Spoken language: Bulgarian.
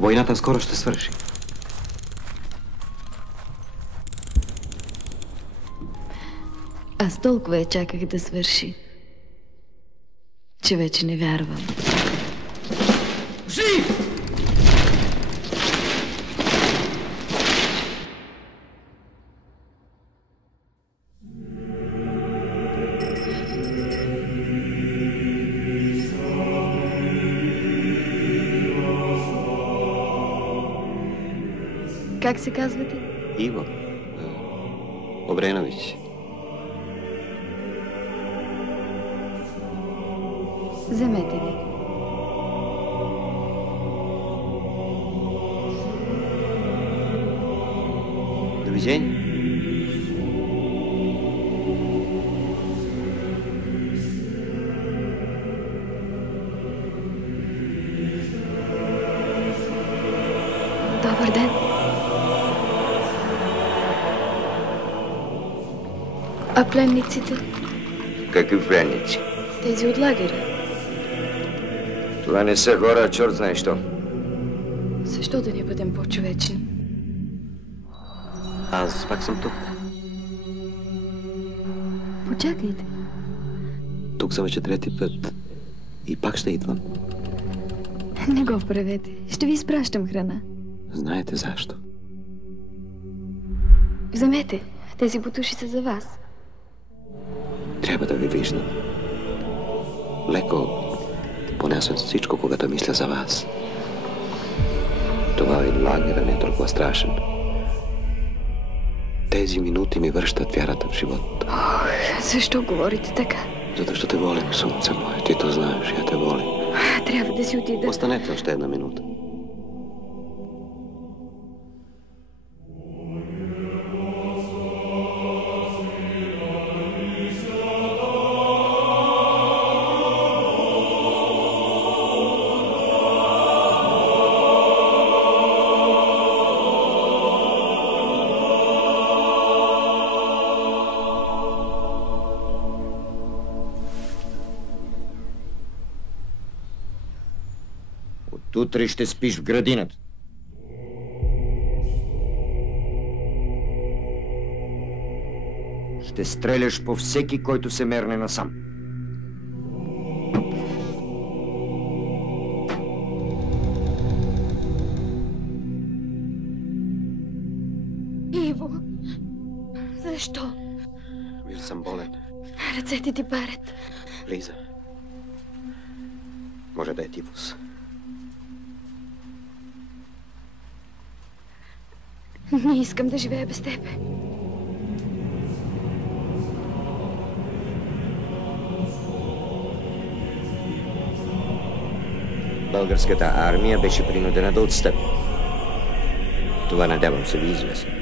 Войната скоро ще свърши. Аз толкова я чаках да свърши, че вече не вярвам. Жив! Как се казвате? Иво. Обренович. Вземете ви. Довижение. Добър ден. А пленниците? Какви пленници? Тези от лагера. Това не са хора, а черт знае що. Защо да не бъдем по-човечни? Аз пак съм тук. Почакайте. Тук съм вече трети път. И пак ще идвам. Не го правете. Ще ви изпращам храна. Знаете защо? Вземете. Тези бутуши са за вас. Трябва да ви виждам. Леко понесвам всичко, когато мисля за вас. Това и лагера не е толкова страшен. Тези минути ми връщат вярата в живота. Защо говорите така? Зато ще те волим, слънце мое. Ти то знаеш, я те волим. Трябва да си отида. Останете още една минута. Утре ще спиш в градината. Ще стреляш по всеки, който се мерне насам. Иво, защо? Бил съм болен. Ръцете ти парят. Лиза. Може да е тифус. Не искам да живея без теб. Българската армия беше принудена да отстъпи. Това, надявам се, ви известно.